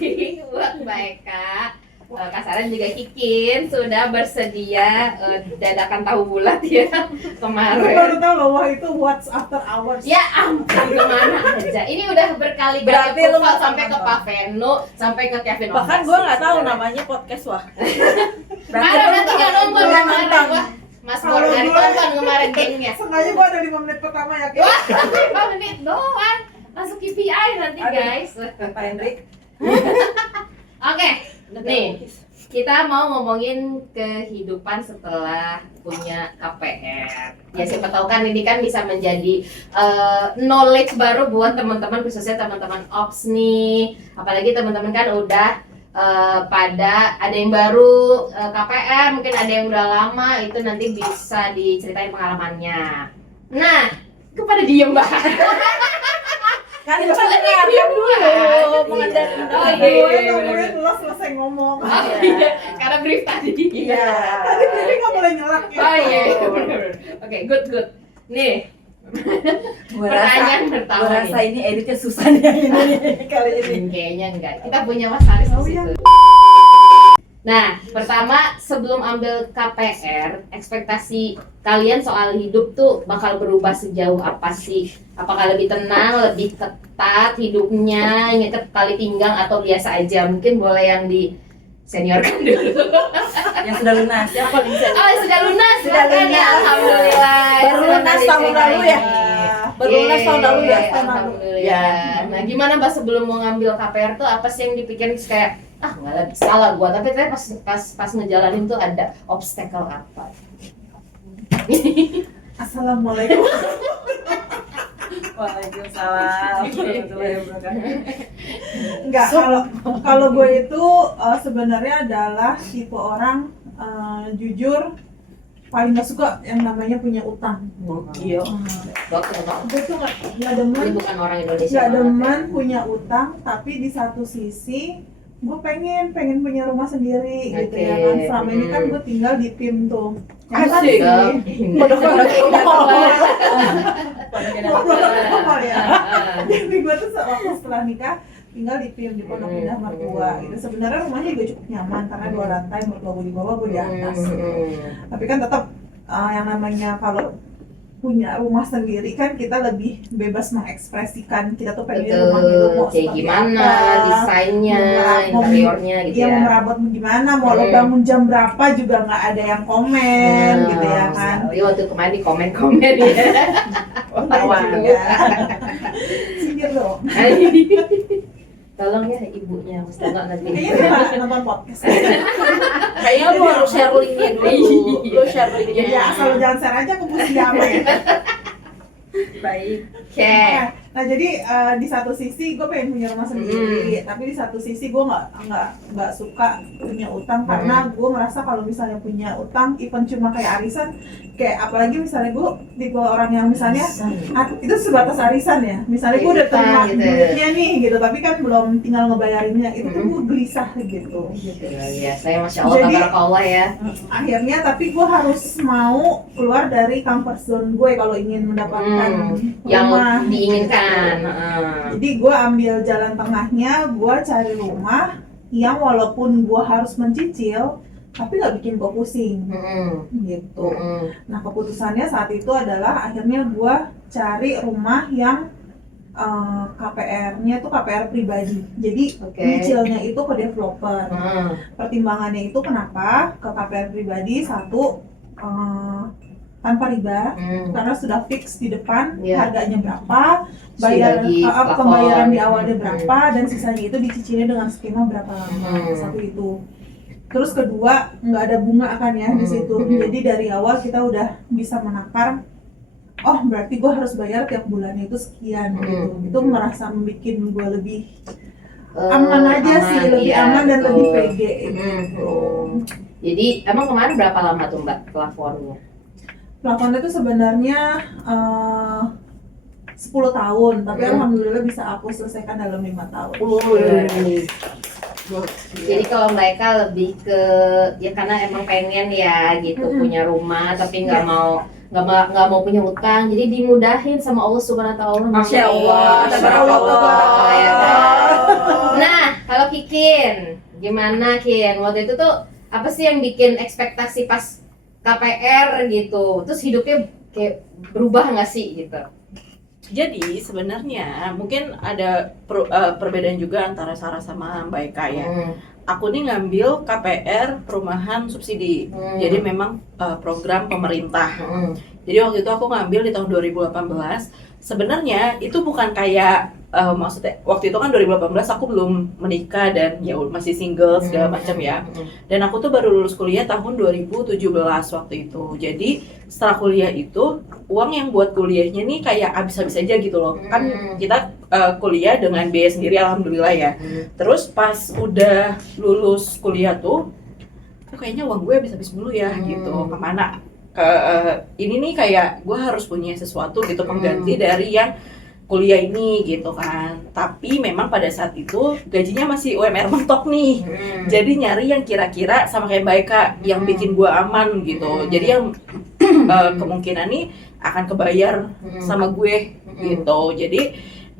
kasih buat Mbak Eka. Kak Sarah juga Kikin sudah bersedia dadakan tahu bulat ya kemarin. Aku baru tahu loh, wah itu what's after hours. Ya ampun, kemana aja. Ini udah berkali-kali Berarti lu profile nggak sampai ke nonton. Pak Veno, sampai ke Kevin. Bahkan gue nggak tahu namanya podcast wah. Berarti nggak nonton Nggak kemarin. nonton. Wah, Mas Morgan tonton kemarin gengnya. Sengaja gua ada 5 menit pertama ya. Ki. Wah, 5 menit doang. Masuk KPI nanti guys. Pak Hendrik. Oke, nih kita mau ngomongin kehidupan setelah punya KPR. Ya siapa tahu kan ini kan bisa menjadi knowledge baru buat teman-teman, khususnya teman-teman ops nih. Apalagi teman-teman kan udah pada ada yang baru KPR, mungkin ada yang udah lama, itu nanti bisa diceritain pengalamannya. Nah, kepada diem banget. Kan kita dengarkan dulu pengandaran. Oh, Gue iya. nungguin lo selesai ngomong. Oh iya, karena brief tadi. Iya. Tadi Vivi nggak boleh nyelak ya. Oh iya, benar. Oke, good. Nih, Gue pertanyaan pertama rasa ini editnya susah nih ini kali ini. Kayaknya enggak. Kita punya Mas Haris Oh, di iya. situ. Nah, pertama sebelum ambil KPR, ekspektasi kalian soal hidup tuh bakal berubah sejauh apa sih? Apakah lebih tenang, lebih ketat hidupnya, ngikat kali pinggang atau biasa aja? Mungkin boleh yang di seniorkan dulu. Yang sudah lunas. Yang paling Oh, sudah lunas, Sudah silakan ya. lunas. Alhamdulillah. Baru Silakan lunas tahun lalu ya? Baru lunas tahun lalu ya? Yeay, alhamdulillah. Ya. Nah, gimana Mbak sebelum mau ngambil KPR tuh apa sih yang dipikirin terus kayak nggak lagi salah gua, tapi ternyata pas ngejalanin tuh ada obstacle apa? Assalamualaikum. Waalaikumsalam. Enggak, kalau gue itu sebenarnya adalah tipe orang jujur paling gak suka yang namanya punya utang. Iya. Gue tuh nggak demen, Ini bukan orang Indonesia. nggak banget demen ya. punya utang, tapi di satu sisi gue pengen punya rumah sendiri gitu ya kan. Oke. Selama ini kan gue tinggal di PIM tuh. Asik. Pondok-pondok indah. Pondok ya. Jadi gue tuh waktu setelah nikah tinggal di PIM di Pondok Indah Mertua gitu. Sebenarnya rumahnya juga cukup nyaman karena 2 lantai, mertua gue di bawah, gue di atas. Tapi kan tetap yang namanya kalau punya rumah sendiri kan kita lebih bebas mengekspresikan kita tuh pengen rumah gitu mau Kayak seperti gimana apa, desainnya, mau interiornya gitu ya ya. mau merabot gimana, mau lo bangun jam berapa juga nggak ada yang komen gitu ya kan. Iya, waktu kemarin di komen-komen ya. Wartawan juga. Sindir dong. Tolong ya ibunya, mesti nggak nanti. Kayaknya dia nggak nonton podcast. Kayaknya lu harus share linknya dulu. Lu share linknya. Ya asal lo jangan share aja ke Musiama ya. Baik. Oke. Nah jadi di satu sisi gue pengen punya rumah sendiri, tapi di satu sisi gue nggak suka punya utang karena gue merasa kalau misalnya punya utang, even cuma kayak arisan, kayak apalagi misalnya gue tipe orang yang misalnya itu sebatas arisan ya, misalnya gue udah terima Gitu. duitnya nih gitu, tapi kan belum tinggal ngebayarinnya, itu tuh gue gelisah gitu. Ya, saya masya Allah, Jadi- tabarakallah ya. Akhirnya tapi gue harus mau keluar dari comfort zone gue kalau ingin mendapatkan Yang rumah. diinginkan. Jadi gue ambil jalan tengahnya, gue cari rumah yang walaupun gue harus mencicil, tapi nggak bikin gue pusing gitu. Nah keputusannya saat itu adalah akhirnya gue cari rumah yang KPR-nya itu KPR pribadi. Jadi Oke. nyicilnya itu ke developer. Pertimbangannya itu kenapa ke KPR pribadi, satu tanpa riba. Karena sudah fix di depan Iya. harganya berapa, bayar Bagi plafon. pembayaran di awalnya berapa, dan sisanya itu dicicilnya dengan skema berapa lama. Satu itu. Terus kedua, nggak ada bunga kan ya di situ. Jadi dari awal kita udah bisa menakar, oh berarti gue harus bayar tiap bulannya itu sekian gitu. Itu merasa membuat gue lebih aman aja sih, lebih iya, aman dan betul. lebih pede gitu. Jadi emang kemarin berapa lama tuh Mbak plafonnya? Plafonnya itu sebenarnya 10 tahun, tapi alhamdulillah bisa aku selesaikan dalam 5 tahun. Jadi kalau mereka lebih ke ya karena emang pengen ya gitu punya rumah tapi nggak mau nggak mau punya utang, jadi dimudahin sama Allah Subhanahu Wa Taala. Masya Allah. Ya kan? Nah, kalau Kikin, gimana Kin? Waktu itu tuh apa sih yang bikin ekspektasi pas KPR gitu? Terus hidupnya kayak berubah nggak sih gitu? Jadi sebenarnya mungkin ada perbedaan juga antara Sarah sama Mbak Eka ya. Aku nih ngambil KPR perumahan subsidi. Jadi memang program pemerintah. Jadi waktu itu aku ngambil di tahun 2018. Sebenarnya itu bukan kayak maksudnya waktu itu kan 2018 aku belum menikah dan ya masih single segala macam ya. Dan aku tuh baru lulus kuliah tahun 2017 waktu itu. Jadi setelah kuliah itu uang yang buat kuliahnya nih kayak habis-habis aja gitu loh. Kan kita kuliah dengan biaya sendiri alhamdulillah ya. Terus pas udah lulus kuliah tuh kayaknya uang gue habis-habis dulu ya gitu. Kemana? Ini nih kayak gue harus punya sesuatu gitu pengganti dari yang kuliah ini gitu kan. Tapi memang pada saat itu gajinya masih UMR mentok nih. Jadi nyari yang kira-kira sama kayak Mbak Eka yang bikin gue aman gitu. Jadi yang kemungkinan nih akan kebayar sama gue gitu. Jadi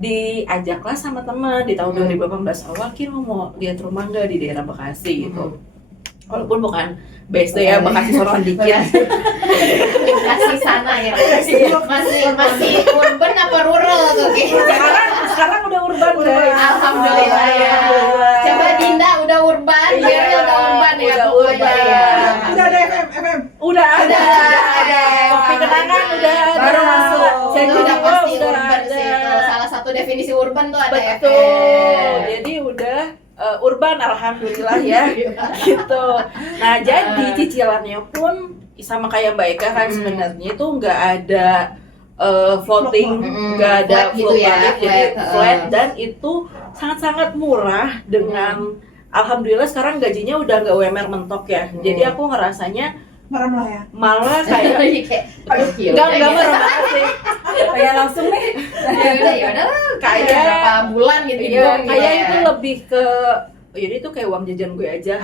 diajaklah sama teman di tahun 2018 awal, Kin mau lihat rumah nggak di daerah Bekasi gitu. Walaupun bukan BSD ya, Bekasi Sorohan dikit. Bekasi sana ya. Masih urban apa rural tuh? Sekarang udah urban guys. Alhamdulillah ya. Coba Dinda udah urban, Gary udah urban ya udah pokoknya urban. ya. Udah ada FM. Udah ada. Kopi kenangan udah baru masuk. Saya Itu juga udah pasti udah urban ada. sih itu. Salah satu definisi urban tuh ada Betul. FM. Jadi udah urban alhamdulillah ya gitu. Nah jadi cicilannya pun sama kayak Mbak Eka kan sebenarnya itu nggak ada floating, nggak ada Flat gitu ya, float, jadi flat, flat dan itu sangat-sangat murah dengan alhamdulillah sekarang gajinya udah nggak UMR mentok ya. Jadi aku ngerasanya Merem lah ya. malah kayak Aduh, nggak merem sih. Kayak langsung nih. ya udah Kayak berapa bulan gitu Iya, dong, gitu kayak ya. itu lebih ke jadi itu kayak uang jajan gue aja.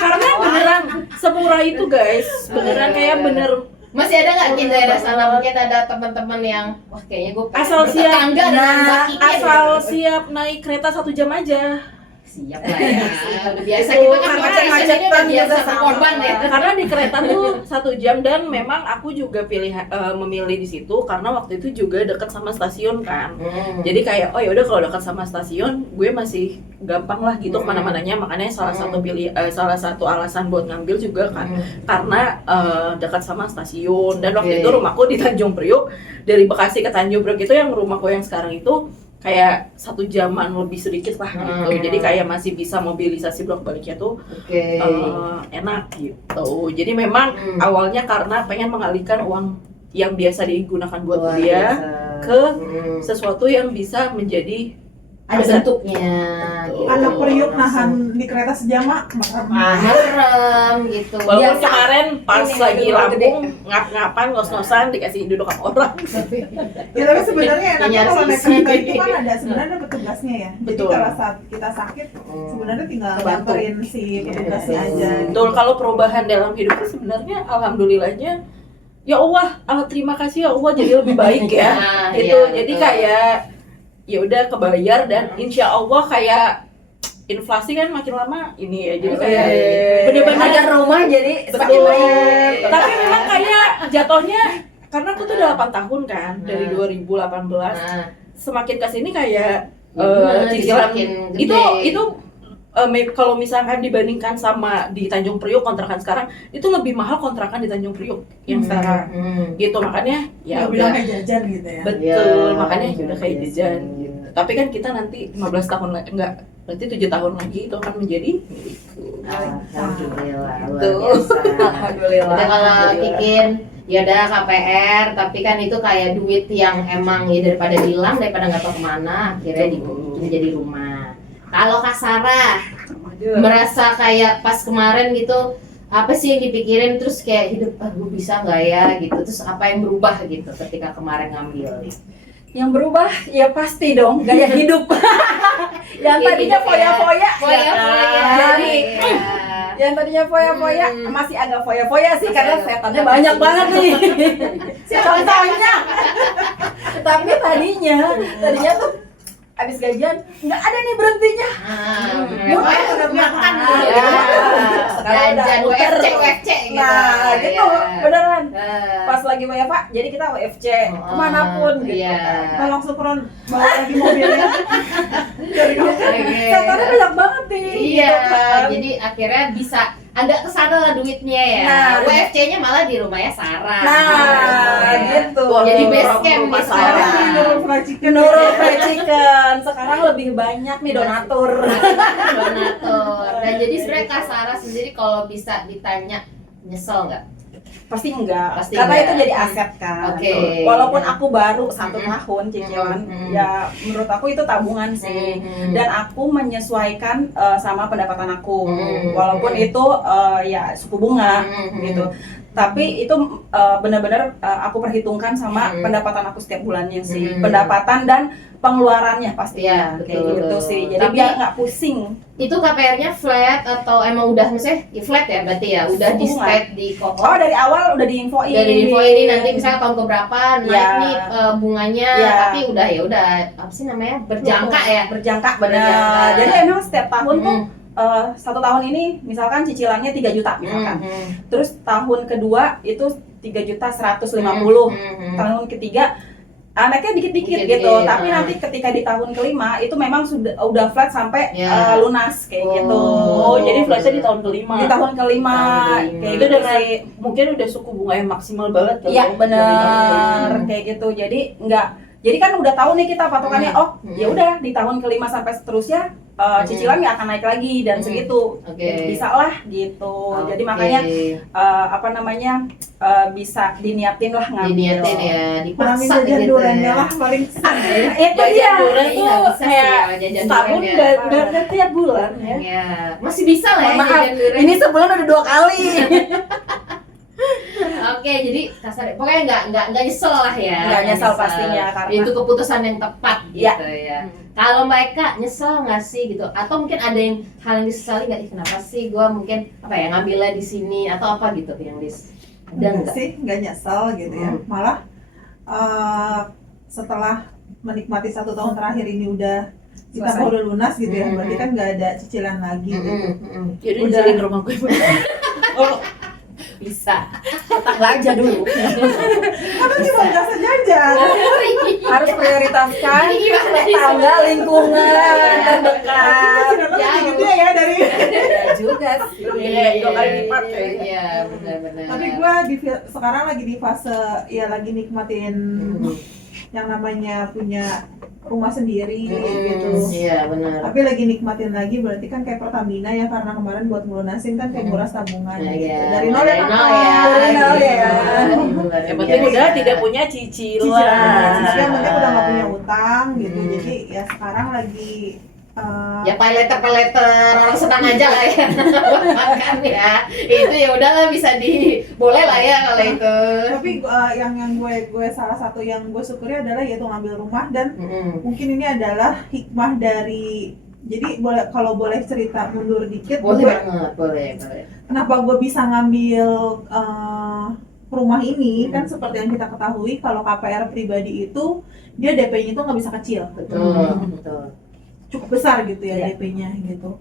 Karena beneran semurah itu guys, beneran kayak bener Masih ada nggak di daerah sana mungkin ada teman-teman yang wah kayaknya gue asal siap tetangga dengan Mbak Kikin asal gitu. siap naik kereta 1 jam aja. Siap lah ya. Udah biasa Itu, kita kan karena macet-macetnya udah biasa berkorban ya. Karena di kereta tuh 1 jam dan memang aku juga memilih di situ karena waktu itu juga dekat sama stasiun kan. Jadi kayak oh ya udah kalau dekat sama stasiun gue masih gampang lah gitu kemana-mananya, makanya salah satu alasan buat ngambil juga kan karena dekat sama stasiun dan waktu itu rumahku di Tanjung Priok. Dari Bekasi ke Tanjung Priok itu yang rumahku yang sekarang itu kayak 1 jaman lebih sedikit lah gitu. Jadi kayak masih bisa mobilisasi bolak baliknya tuh enak gitu. Jadi memang awalnya karena pengen mengalihkan uang yang biasa digunakan buat kuliah ke sesuatu yang bisa menjadi ada bentuknya gitu. Anak Priuk nahan di kereta sejam mah merem gitu. Walaupun Biasa. kemarin pas Ini, lagi duduk Lampung ngap-ngapan ngos-ngosan dikasih duduk sama orang. Ya tapi sebenarnya enaknya Nyari kalau naik sisi. kereta itu kan ada sebenarnya petugasnya ya. Jadi Betul. kalau saat kita sakit sebenarnya tinggal Kebantu. nganterin si petugasnya aja. Betul, kalau perubahan dalam hidup itu sebenarnya alhamdulillahnya ya Allah, terima kasih ya Allah jadi lebih baik ya. Nah, Gitu. iya, Jadi betul. kayak ya udah kebayar dan insya Allah kayak inflasi kan makin lama ini ya jadi kayak bener-bener Harga rumah jadi semakin betul. baik. Tapi memang kayak jatuhnya karena aku tuh udah 8 tahun kan dari 2018 Nah, semakin kesini kayak bener, cicilan semakin gede. itu kalau misalkan dibandingkan sama di Tanjung Priok kontrakan sekarang itu lebih mahal kontrakan di Tanjung Priok yang sekarang gitu makanya ya Nggak bilang udah kayak jajan gitu ya. betul Ya, makanya ya udah kayak iya jajan sih. gitu. Tapi kan kita nanti 15 tahun lagi enggak berarti 7 tahun lagi itu akan menjadi milikku. Alhamdulillah luar Tuh. biasa. Alhamdulillah. Udah kalau Kikin ya udah KPR tapi kan itu kayak duit yang emang ya daripada hilang daripada nggak tahu kemana akhirnya dibikin jadi rumah. Kalau Kak Sarah merasa kayak pas kemarin gitu apa sih yang dipikirin terus kayak hidup gue bisa nggak ya gitu terus apa yang berubah gitu ketika kemarin ngambil Yang berubah ya pasti dong gaya hidup. Yang Iya, tadinya gitu ya. foya-foya Foya-foya. jadi Iya. Yang tadinya foya-foya masih agak foya-foya sih Masih karena agak- setannya banyak banget nih. Contohnya. Tapi tadinya tuh abis gajian nggak ada nih berhentinya. Pokoknya udah makan dulu. Ya. Sekarang udah Jajan muter. WFC gitu. Nah, gitu Iya. beneran. Eh, Pas lagi WFA, jadi kita WFC kemanapun gitu. Iya. Tolong Sukron bawa lagi mobilnya dari Oke. Setannya banyak banget nih. Iya, gitu kan. jadi akhirnya bisa agak kesana lah duitnya ya. Nah. WFC-nya malah di rumahnya Sarah. Nah, gitu. Jadi base camp Rumah nih Sarah. sekarang. Nurul Fried Chicken. Nurul Fried Chicken sekarang lebih banyak nih donatur. Donatur. Dan jadi sebenarnya Kak Sarah sendiri kalau bisa ditanya nyesel nggak? Pasti enggak, Pasti karena enggak. itu jadi aset kan. Oke. Gitu. Walaupun aku baru 1 tahun cicilan, Mm-mm. ya menurut aku itu tabungan sih. Mm-mm. Dan aku menyesuaikan sama pendapatan aku, Mm-mm. walaupun itu ya suku bunga Mm-mm. gitu. Tapi itu benar-benar aku perhitungkan sama Mm-mm. pendapatan aku setiap bulannya sih, Mm-mm. pendapatan dan pengeluarannya pasti Iya, kayak betul. gitu sih. Jadi Tapi- biar nggak pusing. Itu KPR-nya flat atau emang udah maksudnya ya flat ya berarti ya udah di Bunga. state di Oh, kokoh. dari awal udah diinfoin. Dari info ini nanti misalnya tahun keberapa naik Ya. nih bunganya, Ya. tapi udah ya udah apa sih namanya berjangka ya. Berjangka Berjangka. benar. Jadi emang setiap tahun tuh Mm. 1 tahun ini misalkan cicilannya 3 juta misalkan. Terus tahun kedua itu 3.150.000. Tahun ketiga anaknya dikit-dikit Dikit-dikit, gitu. Tapi ah. nanti ketika di tahun kelima itu memang udah flat sampai Ya. lunas kayak gitu. Oh, jadi flashnya di tahun kelima. Di tahun kelima Tahun kelima. kayak Itu gitu dengan sih. mungkin udah suku bunga yang maksimal banget kan? Iya Dari tahun benar kelima. kayak gitu. Jadi kan udah tahu nih kita patokannya. Oh ya udah di tahun kelima sampai seterusnya cicilan nggak akan naik lagi dan segitu. Oke. Bisa lah gitu. Jadi Oke. makanya bisa diniatin lah ngambil. diniatin ya, Kurangin dipaksa jajan gitu durennya ya. lah paling Itu Jajan dia. duren Iya, tuh bisa sih kayak ya, jajan setahun duren ya. nggak tiap bulan ya. Ya, masih bisa lah ya Mohon maaf, jajan duren. ini sebulan udah 2 kali. Oke, jadi kasar, pokoknya nggak nyesel lah ya. Nggak nyesel pastinya, karena- itu keputusan yang tepat Iya. gitu ya. Kalau mereka nyesel nggak sih gitu? Atau mungkin ada yang hal yang disesali nggak? Ih, kenapa sih gue mungkin apa ya ngambilnya di sini atau apa gitu yang ada enggak nggak? sih, nggak nyesel gitu ya. Malah setelah menikmati 1 tahun terakhir ini udah kita Selesai. udah lunas gitu ya, Mm-mm. berarti kan nggak ada cicilan lagi gitu. Jadi Udah. nyicilin rumah gue. Oh, Bisa. Tetangga aja dulu. Karena cuma jasa jajan. Harus prioritaskan Iya, tetangga, lingkungan terdekat. Tapi kan gitu ya dari. Ya juga sih. Iya, 2 kali lipat kayaknya. Iya, benar-benar. Tapi gue sekarang lagi di fase ya lagi nikmatin yang namanya punya rumah sendiri gitu. Iya, benar. Tapi lagi nikmatin lagi berarti kan kayak Pertamina ya, karena kemarin buat ngelunasin kan kayak nguras tabungan Nah, gitu. ya. Dari nol ya. Dari nol ya. Dari nol ya. Yang penting Iya. udah tidak punya Cicilan, cicilan. yang penting udah nggak punya utang gitu. Hmm. Jadi ya sekarang lagi Ya pay letter orang senang aja lah ya buat makan ya. Itu ya udahlah bisa boleh lah ya kalau itu. tapi yang gue salah satu yang gue syukuri adalah yaitu ngambil rumah, dan mungkin ini adalah hikmah dari, jadi kalau boleh cerita mundur dikit, Boleh gue- banget, boleh. kenapa gue bisa ngambil rumah ini kan seperti yang kita ketahui kalau KPR pribadi itu dia DP-nya itu nggak bisa kecil, Betul. cukup besar gitu ya Iya. DP-nya gitu.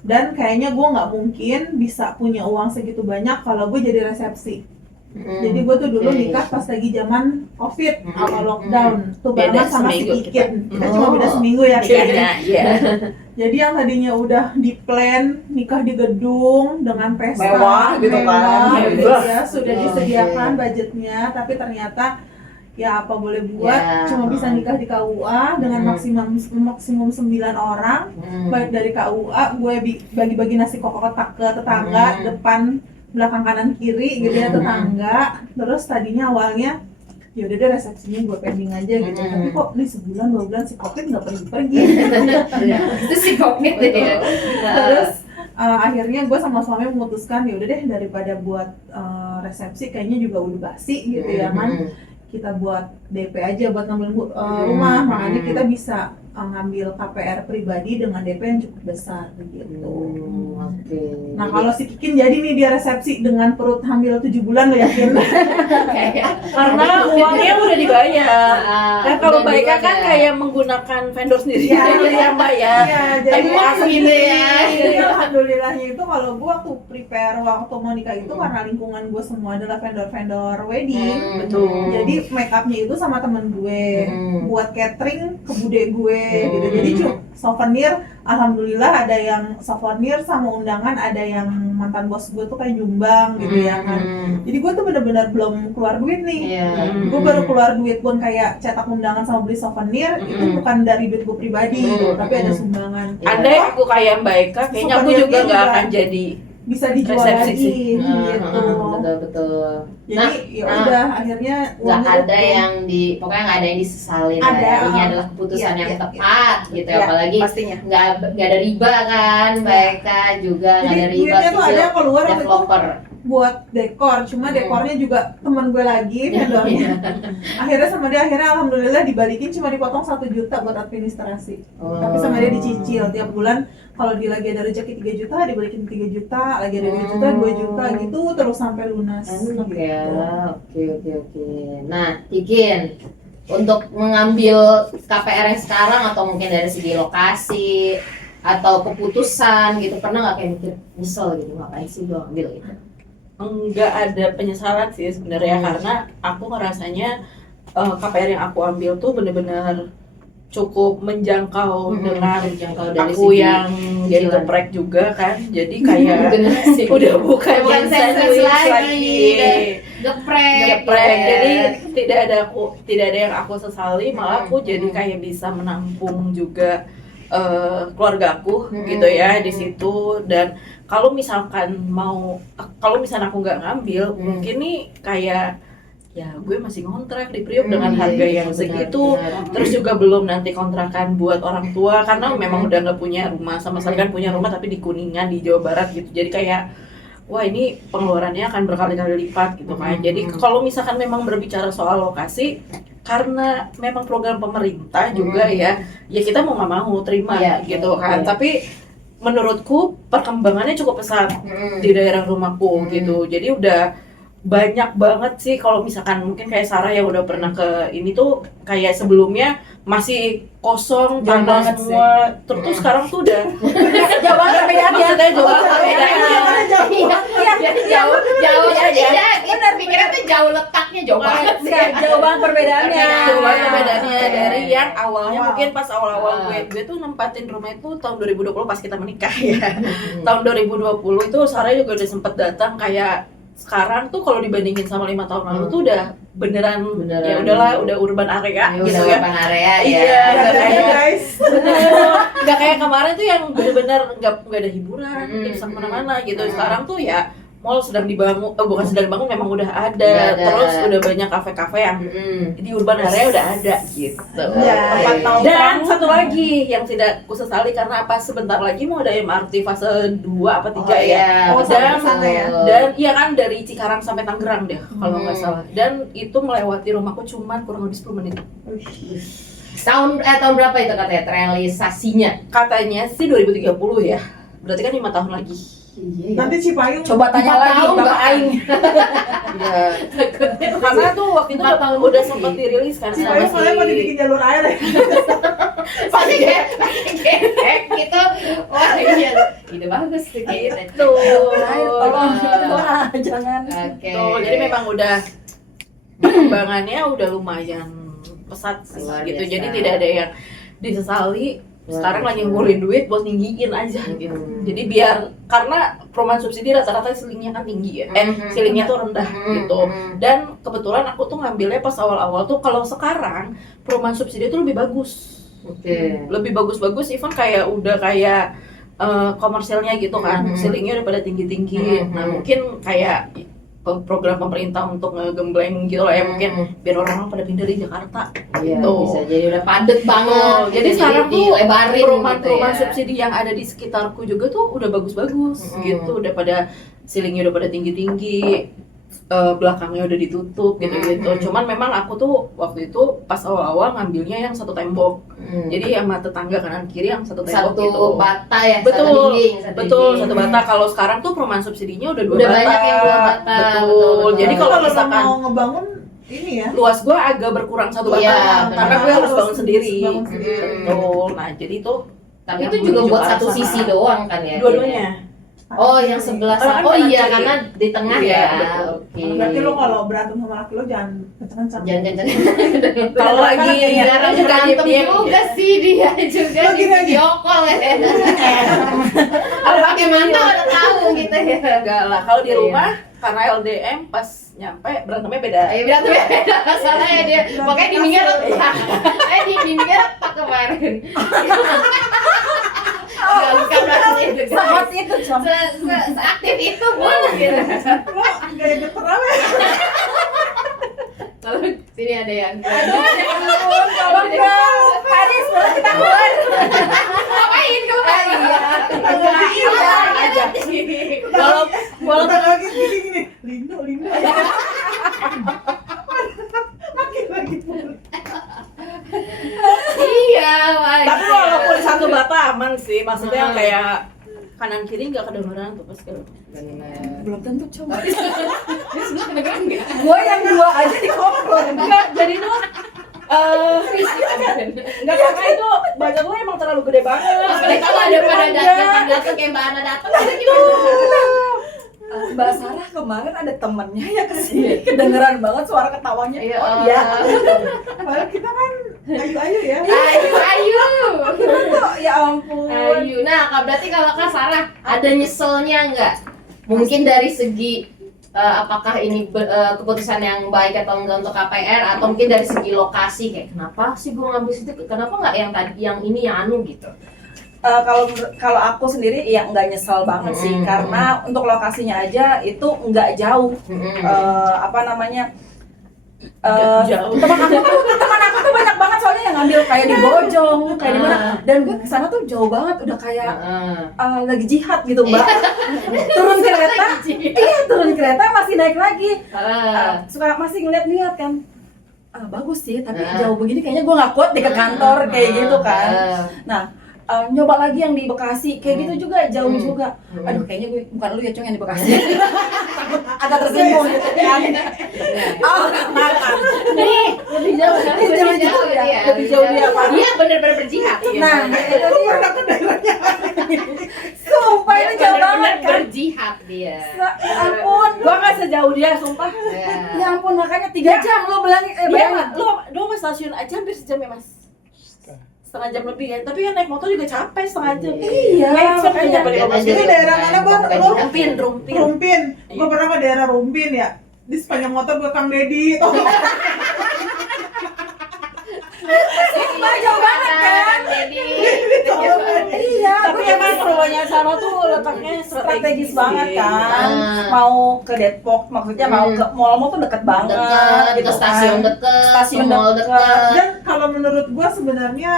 Dan kayaknya gue nggak mungkin bisa punya uang segitu banyak kalau gue jadi resepsi. Jadi gue tuh dulu Oke. nikah pas lagi zaman COVID, Hmm. awal lockdown, tuh Beda banget sama si seminggu Kikin. Kita Oh. cuma beda seminggu ya kan. Iya, iya. Jadi yang tadinya udah di plan nikah di gedung dengan pesta Mewah gitu kan. mewah gitu Mewah. ya, sudah Oh, disediakan oke. budgetnya, tapi ternyata ya apa boleh buat, Ya. cuma bisa nikah di KUA dengan Hmm. maksimum 9 orang. Baik dari KUA gue bagi-bagi nasi kotak ke tetangga, depan, belakang, kanan, kiri gitu ya, tetangga. Terus tadinya awalnya ya udah deh resepsinya gue pending aja gitu, tapi kok nih sebulan 2 bulan si COVID nggak pergi-pergi gitu. Itu sih komit deh ya. Terus akhirnya gue sama suami memutuskan ya udah deh, daripada buat resepsi kayaknya juga udah basi gitu ya kan, kita buat DP aja buat ngambil rumah. Makanya kita bisa ngambil KPR pribadi dengan DP yang cukup besar gitu. Oke. Nah kalau si Kikin jadi nih dia resepsi dengan perut hamil 7 bulan, lo yakin? Karena uangnya udah dibayar. Kan kalau udah Mbak Ika kan dibayar. kayak menggunakan vendor sendiri Iya. ya Mbak ya. Iya, jadi Pas gitu ya. Jadi alhamdulillahnya itu kalau gue waktu prepare waktu mau nikah itu karena lingkungan gue semua adalah vendor-vendor wedding. Betul. Jadi make upnya itu sama temen gue, buat catering ke bude gue gitu. Hmm. Jadi souvenir, alhamdulillah ada yang souvenir sama undangan, ada yang mantan bos gue tuh kayak nyumbang gitu ya kan. Jadi gue tuh bener-bener belum keluar duit nih. Iya. Gue baru keluar duit pun kayak cetak undangan sama beli souvenir itu bukan dari duit gue pribadi, tapi ada sumbangan. Andai aku kayak Mbak Ika, kayaknya aku juga nggak akan jadi Bisa dijual resepsi lagi sih. gitu. Betul. Jadi ya udah akhirnya Nggak uangnya ada tuh- yang pokoknya nggak ada yang disesalin. Ada, lah. Ini adalah keputusan iya, yang iya, tepat gitu ya. Iya, Apalagi pastinya. nggak ada riba kan, mereka juga nggak Jadi ada riba. duitnya tuh ada keluar waktu itu developer. buat dekor, cuma dekornya juga teman gue lagi vendornya. Akhirnya sama dia alhamdulillah dibalikin cuma dipotong 1 juta buat administrasi. Tapi sama dia dicicil tiap bulan, kalau dia lagi ada rezeki 3 juta dibalikin 3 juta, lagi ada 2 juta 2 juta gitu terus sampai lunas. Enak gitu. ya. Oke. Nah, Kikin, untuk mengambil KPR yang sekarang atau mungkin dari segi lokasi atau keputusan gitu, pernah nggak kayak mikir nyesel gitu, ngapain sih gue ambil gitu? Enggak ada penyesalan sih sebenarnya, karena aku ngerasanya KPR yang aku ambil tuh bener-bener cukup menjangkau dengan Menjangkau dari aku segi yang jadi cicilan. geprek juga kan, jadi kayak Generasi. udah bukan Bukan yang sandwich sandwich lagi. geprek, ya. jadi tidak ada yang aku sesali, malah aku jadi kayak bisa menampung juga keluarga aku gitu ya di situ. Dan kalau misalkan aku nggak ngambil, mungkin nih kayak ya gue masih ngontrak di Priok dengan harga yang segitu, terus juga belum nanti kontrakan buat orang tua karena memang udah nggak punya rumah sama sekali, kan punya rumah tapi di Kuningan di Jawa Barat gitu. Jadi kayak wah ini pengeluarannya akan berkali-kali lipat gitu kan. Jadi kalau misalkan memang berbicara soal lokasi, karena memang program pemerintah juga ya kita mau nggak mau terima gitu kan. Tapi menurutku perkembangannya cukup pesat di daerah rumahku gitu. Jadi udah banyak banget sih, kalau misalkan mungkin kayak Sarah yang udah pernah ke ini tuh kayak sebelumnya masih kosong, Jauh tanah banget semua, terus sekarang tuh udah Jauh banget perbedaannya. maksudnya jauh banget perbedaannya. Jauh Iya, aja. Benar, pikirnya tuh jauh letaknya jauh banget sih. Jauh banget perbedaannya. Jauh banget perbedaannya dari yang awalnya mungkin pas awal-awal gue tuh nempatin rumah itu tahun 2020 pas kita menikah ya. Tahun 2020 itu Sarah juga udah sempet datang, kayak sekarang tuh kalau dibandingin sama 5 tahun lalu tuh udah beneran ya udahlah, udah urban area gitu Udah ya. depan area ya. Iya, nggak Ada kayak guys. nggak kayak kemarin tuh yang bener-bener nggak ada hiburan, nggak bisa kemana-mana gitu. Sekarang tuh ya mall sedang dibangun, bukan sedang dibangun, memang udah ada. Udah ada. Terus udah banyak kafe-kafe yang di urban area udah ada gitu. Ya. Tempat nongkrong. Dan satu lagi yang tidak kusesali karena apa, sebentar lagi mau ada MRT fase 2 apa 3 ya. Oh, Dan sampai sana ya. dan iya kan dari Cikarang sampai Tangerang deh kalau nggak salah. Dan itu melewati rumahku cuman kurang lebih 10 menit. Tahun berapa itu katanya realisasinya? Katanya sih 2030 ya. Berarti kan 5 tahun lagi. Iya. Nanti Cipayung Coba tanya 4 lagi tahun Bapak nggak? Aing. Iya. Karena tuh waktu itu 4 tahun udah lebih. sempat dirilis kan sama Cipayung soalnya mau dibikin jalur air ya. Pasti kayak gitu. Wah iya, ide bagus tuh kita. tuh. Tolong. Wah, jangan. Oke. Tuh, jadi memang udah perkembangannya udah lumayan pesat sih Luar gitu. biasa. Jadi tidak ada yang disesali. Luar Sekarang biasa. lagi ngumpulin duit buat tinggiin aja gitu. Jadi biar, karena perumahan subsidi rata-rata ceilingnya kan tinggi ya. Ceilingnya tuh rendah gitu. Dan kebetulan aku tuh ngambilnya pas awal-awal tuh, kalau sekarang perumahan subsidi itu lebih bagus. Oke. Lebih bagus-bagus, even kayak udah kayak komersilnya gitu kan. Ceilingnya udah pada tinggi-tinggi. Nah, mungkin kayak program pemerintah untuk ngegembleng gitu lah ya, mungkin biar orang pada pindah di Jakarta. Iya, Gitu. bisa jadi udah padet banget. Oh, jadi sekarang tuh dilebarin perumahan-perumahan gitu ya. subsidi yang ada di sekitarku juga tuh udah bagus-bagus gitu, udah pada ceilingnya udah pada tinggi-tinggi. belakangnya udah ditutup gitu-gitu. Cuman memang aku tuh waktu itu pas awal-awal ngambilnya yang satu tembok. Jadi sama tetangga kanan kiri yang satu tembok Satu gitu. bata ya, Betul, satu dinding, satu betul, dinding. satu bata. Kalau sekarang tuh perumahan subsidinya udah 2 Udah bata. banyak yang 2 bata. Betul. Jadi kalau misalkan mau ngebangun ini ya, luas gua agak berkurang 1 bata, Iya, karena benar. gue harus bangun sendiri. Bangun sendiri. Betul. Nah, jadi tuh Tapi yang itu juga menuju buat ke satu arah sisi sana. doang kan ya? Dua-duanya. Oh, yang sebelah sana. Karena kan Oh kanan iya, kiri. karena di tengah Iya, ya. betul. Oke. berarti lo kalau berantem sama laki lo jangan kenceng-kenceng. Jangan kenceng. Kalau lagi Jarang berantem juga sih dia juga Lo di gini aja. video call ya. Kalau pakai mantel udah tahu gitu ya. enggak lah, kalau di Iya. rumah karena LDM pas nyampe berantemnya beda. Ayo berantem ya. Masalahnya dia makanya dindingnya retak. Dindingnya retak kemarin. Gak bukan berarti itu. Sangat itu, Cong. Seaktif itu pun gitu. Lo gaya geter apa ya? Lalu sini ada yang Tolong dong, Haris, boleh kita keluar? ngapain kamu tadi ya? Walau Tetangga lagi gini, Lindo. Lagi pula. Iya, wajar. tapi walaupun satu bata aman sih, maksudnya Hmm. kayak kanan kiri nggak kedengeran tuh pas kalau Bener. Belum tentu, Cong. Dia sebelah kedengeran nggak? Gue yang 2 aja di komplek. enggak jadi tuh enggak karena itu badan gue emang terlalu gede banget. Apalagi kalau ada pada datang kayak Mbak Ana datang, kita Mbak Sarah kemarin ada temennya ya kesini, kedengeran banget suara ketawanya. Iya. Oh iya. Padahal kita kan ayu-ayu ya. Ayu. Tuh, ya ampun. Ayu. Nah, berarti kalau Kak Sarah ada nyeselnya nggak? Mungkin dari segi apakah ini keputusan yang baik atau enggak untuk KPR, atau mungkin dari segi lokasi kayak kenapa sih gue ngambil situ, kenapa nggak yang tadi yang ini yang anu gitu? Kalau aku sendiri ya nggak nyesel banget sih, karena untuk lokasinya aja itu nggak jauh. Apa namanya? Jauh. Teman aku tuh banyak banget soalnya yang ngambil kayak di Bojong, kayak di mana, dan gue kesana tuh jauh banget, udah kayak lagi jihad gitu, Mbak. Turun kereta, turun kereta masih naik lagi. Suka masih ngeliat-ngeliat kan. Bagus sih, tapi jauh begini kayaknya gue nggak kuat deh ke kantor kayak gitu kan. Nah, nyoba lagi yang di Bekasi kayak gitu juga jauh juga. Aduh, kayaknya gue bukan lu ya, Cong, yang di Bekasi. Agak tersinggung gitu ya. Nih, lebih jauh kan? Lebih jauh ya. dia. Lebih jauh dia, Pak. Dia bener-bener berjihad. Nah, itu dia. Sumpah ini jauh banget Bener-bener kan. berjihad dia. Ya ampun, Gua nggak sejauh dia, sumpah. ya ampun, makanya 3 jam lu bayangin, bayangin. Lu ke stasiun aja hampir sejam ya, Mas? Setengah jam lebih ya, tapi ya naik motor juga capek setengah jam. Iya, makanya makanya. Itu daerah mana, Bang? Lo? Rumpin. Rumpin. Gue pernah ke daerah Rumpin ya. Di sepanjang motor gue Kang Dedi. Sumpah jauh banget kan. Jadi, Iya, Tapi emang rumahnya Sarah tuh letaknya strategis banget kan. Ah. Mau ke Depok, maksudnya mau ke mall-mall tuh deket banget dekat, gitu ke stasiun kan. dekat, Stasiun ke mall dekat. dekat. Dan kalau menurut gue sebenarnya,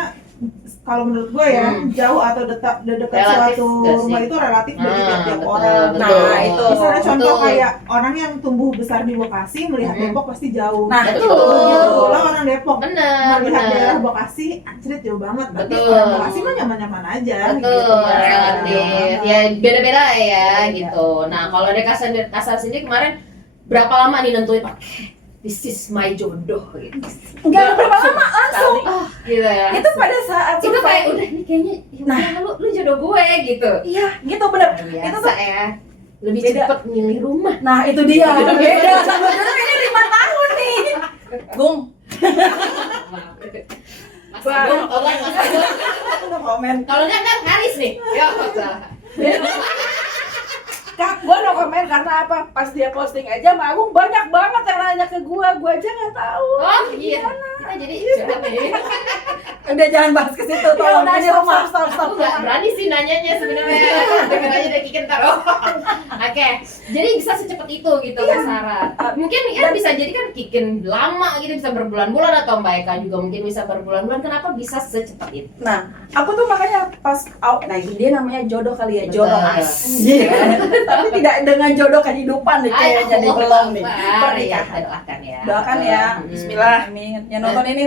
kalau menurut gue ya, jauh atau dekat Relatif suatu nggak sih? rumah itu relatif bagi tiap-tiap betul, orang. betul. Nah, itu. Misalnya contoh Betul. kayak orang yang tumbuh besar di Bekasi melihat Depok pasti jauh. Nah, Betul. Gitu. Lo orang Depok Benar, melihat daerah benar. Bekasi, anjrit jauh banget. Tapi Betul. orang Bekasi mah nyaman-nyaman aja. Betul, Gitu. relatif. Ya beda-beda ya gitu. Nah, kalau dari kasar sendiri kemarin berapa lama nih nentuin? Oke, this is my jodoh gitu. enggak berapa lama langsung. Oh, gitu ya. Itu pada saat Itu survei. kayak udah nih kayaknya ya lu jodoh gue gitu. Iya, gitu bener. Biasa Itu tuh. ya. Lebih Beda. cepet milih rumah. Nah, itu dia. Beda. Sebenarnya ini 5 tahun nih. Gung, Mas Agung, tolong Mas Agung. udah komen. Kalau enggak kan Haris nih. Ya, Kak, gua no komen karena apa? Pas dia posting aja, sama Agung banyak banget yang nanya ke gua aja nggak tahu. Oh iya. kita jadi curhat nih. Udah jangan bahas ke situ, tolong. udah, Ini stop, rumah. Aku nggak berani sih nanyanya sebenarnya. Dengar aja dari Kiken taruh. Oke, jadi bisa secepat itu gitu Mbak Sarah. Mungkin ya bisa jadi kan Kiken lama gitu, bisa berbulan-bulan, atau Mbak Eka juga mungkin bisa berbulan-bulan. Kenapa bisa secepat itu? Nah, aku tuh makanya pas nah ini dia namanya jodoh kali ya, Betul. jodoh asik. Tapi tidak dengan jodoh kehidupan nih kayaknya nih belum nih. Pernikahan. Pernikahan. Doakan ya. Doakan ya. Bismillah. Amin. Yang nonton ini